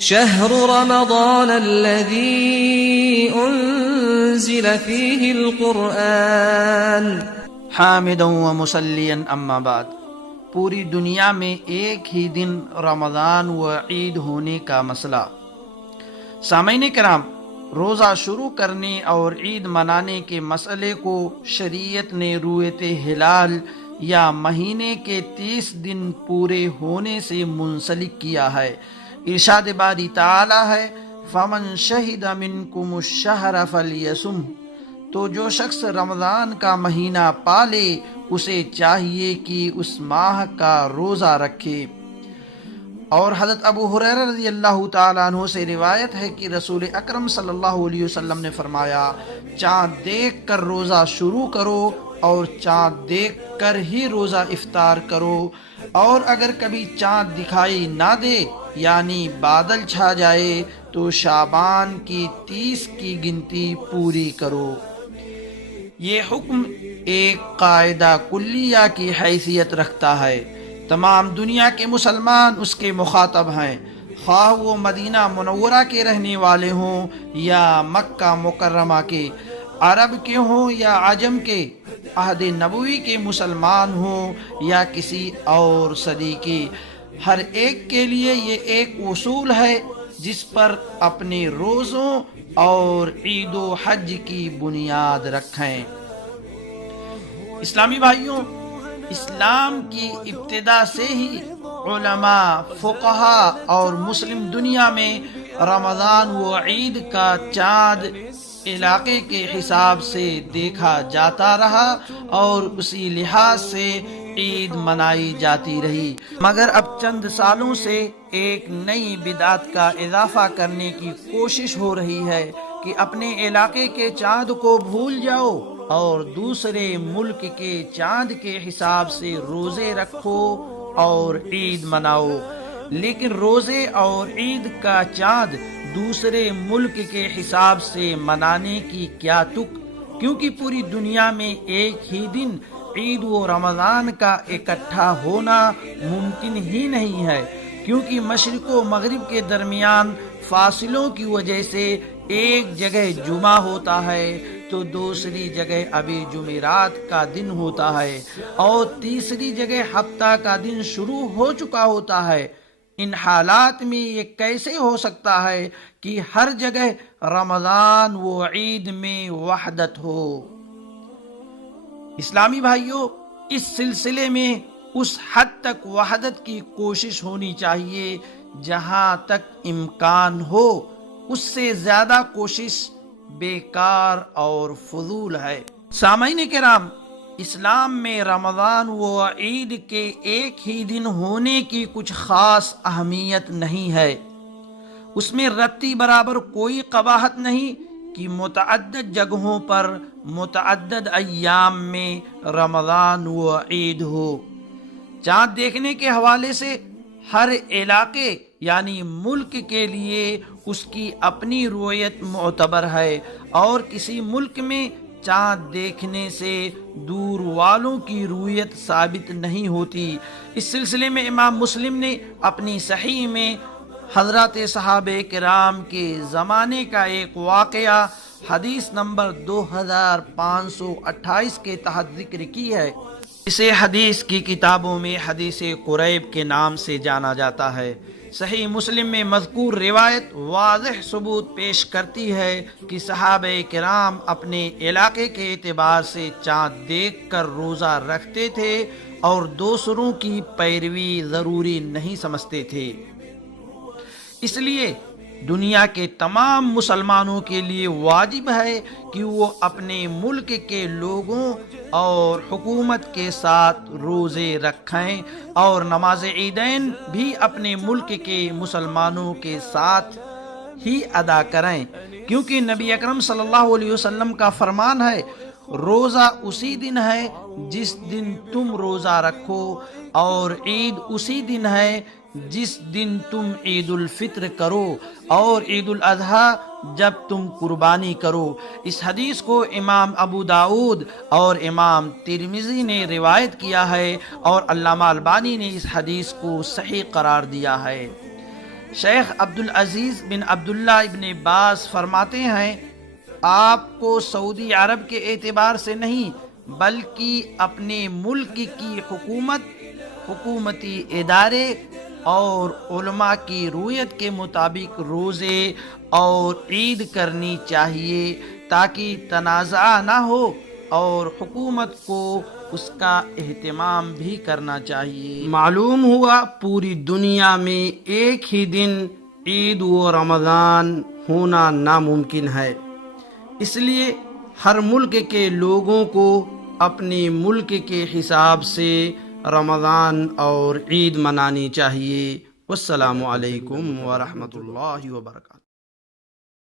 شهر رمضان الذي أنزل فيه القرآن حامدا ومصلیا اما بعد۔ پوری دنیا میں ایک ہی دن رمضان و عید ہونے کا مسئلہ۔ سامعین کرام، روزہ شروع کرنے اور عید منانے کے مسئلے کو شریعت نے رویت ہلال یا مہینے کے 30 دن پورے ہونے سے منسلک کیا ہے۔ ارشاد باری تعالی ہے، فَمَن شَهِدَ مِنْكُمُ الشَّهْرَ فَلْيَصُمْهُ، تو جو شخص رمضان کا مہینہ پالے اسے چاہیے کہ اس ماہ کا روزہ رکھے۔ اور حضرت ابو ہریرہ رضی اللہ تعالیٰ عنہ سے روایت ہے کہ رسول اکرم صلی اللہ علیہ وسلم نے فرمایا، چاند دیکھ کر روزہ شروع کرو اور چاند دیکھ کر ہی روزہ افطار کرو، اور اگر کبھی چاند دکھائی نہ دے یعنی بادل چھا جائے تو شعبان کی 30 کی گنتی پوری کرو۔ یہ حکم ایک قاعدہ کلیہ کی حیثیت رکھتا ہے۔ تمام دنیا کے مسلمان اس کے مخاطب ہیں، خواہ وہ مدینہ منورہ کے رہنے والے ہوں یا مکہ مکرمہ کے، عرب کے ہوں یا عجم کے، عہد نبوی کے مسلمان ہوں یا کسی اور صدی کے، ہر ایک کے لیے یہ ایک اصول ہے جس پر اپنے روزوں اور عید و حج کی بنیاد رکھیں۔ اسلامی بھائیوں، اسلام کی ابتدا سے ہی علماء، فقہا اور مسلم دنیا میں رمضان و عید کا چاند علاقے کے حساب سے دیکھا جاتا رہا اور اسی لحاظ سے عید منائی جاتی رہی، مگر اب چند سالوں سے ایک نئی بدعت کا اضافہ کرنے کی کوشش ہو رہی ہے کہ اپنے علاقے کے چاند کو بھول جاؤ اور دوسرے ملک کے چاند کے حساب سے روزے رکھو اور عید مناؤ۔ لیکن روزے اور عید کا چاند دوسرے ملک کے حساب سے منانے کی کیا تک، کیونکہ پوری دنیا میں ایک ہی دن عید و رمضان کا اکٹھا ہونا ممکن ہی نہیں ہے، کیونکہ مشرق و مغرب کے درمیان فاصلوں کی وجہ سے ایک جگہ جمعہ ہوتا ہے تو دوسری جگہ ابھی جمعرات کا دن ہوتا ہے اور تیسری جگہ ہفتہ کا دن شروع ہو چکا ہوتا ہے۔ ان حالات میں یہ کیسے ہو سکتا ہے کہ ہر جگہ رمضان و عید میں وحدت ہو؟ اسلامی بھائیوں، اس سلسلے میں اس حد تک وحدت کی کوشش ہونی چاہیے جہاں تک امکان ہو، اس سے زیادہ کوشش بیکار اور فضول ہے۔ سامعین کرام، اسلام میں رمضان و عید کے ایک ہی دن ہونے کی کچھ خاص اہمیت نہیں ہے۔ اس میں رتی برابر کوئی قباحت نہیں کہ متعدد جگہوں پر متعدد ایام میں رمضان و عید ہو۔ چاند دیکھنے کے حوالے سے ہر علاقے یعنی ملک کے لیے اس کی اپنی رویت معتبر ہے، اور کسی ملک میں چاند دیکھنے سے دور والوں کی رویت ثابت نہیں ہوتی۔ اس سلسلے میں امام مسلم نے اپنی صحیح میں حضرات صحابہ کرام کے زمانے کا ایک واقعہ حدیث نمبر 2528 کے تحت ذکر کی ہے۔ اسے حدیث کی کتابوں میں حدیث قریب کے نام سے جانا جاتا ہے۔ صحیح مسلم میں مذکور روایت واضح ثبوت پیش کرتی ہے کہ صحابہ کرام اپنے علاقے کے اعتبار سے چاند دیکھ کر روزہ رکھتے تھے اور دوسروں کی پیروی ضروری نہیں سمجھتے تھے۔ اس لیے دنیا کے تمام مسلمانوں کے لیے واجب ہے کہ وہ اپنے ملک کے لوگوں اور حکومت کے ساتھ روزے رکھیں اور نماز عیدین بھی اپنے ملک کے مسلمانوں کے ساتھ ہی ادا کریں، کیونکہ نبی اکرم صلی اللہ علیہ وسلم کا فرمان ہے، روزہ اسی دن ہے جس دن تم روزہ رکھو، اور عید اسی دن ہے جس دن تم عید الفطر کرو، اور عید الاضحیٰ جب تم قربانی کرو۔ اس حدیث کو امام ابو داؤد اور امام ترمذی نے روایت کیا ہے، اور علامہ البانی نے اس حدیث کو صحیح قرار دیا ہے۔ شیخ عبدالعزیز بن عبداللہ ابن عباس فرماتے ہیں، آپ کو سعودی عرب کے اعتبار سے نہیں بلکہ اپنے ملک کی حکومت، حکومتی ادارے اور علماء کی رویت کے مطابق روزے اور عید کرنی چاہیے تاکہ تنازع نہ ہو، اور حکومت کو اس کا اہتمام بھی کرنا چاہیے۔ معلوم ہوا پوری دنیا میں ایک ہی دن عید و رمضان ہونا ناممکن ہے، اس لیے ہر ملک کے لوگوں کو اپنے ملک کے حساب سے رمضان اور عید منانی چاہیے۔ والسلام علیکم ورحمۃ اللہ وبرکاتہ۔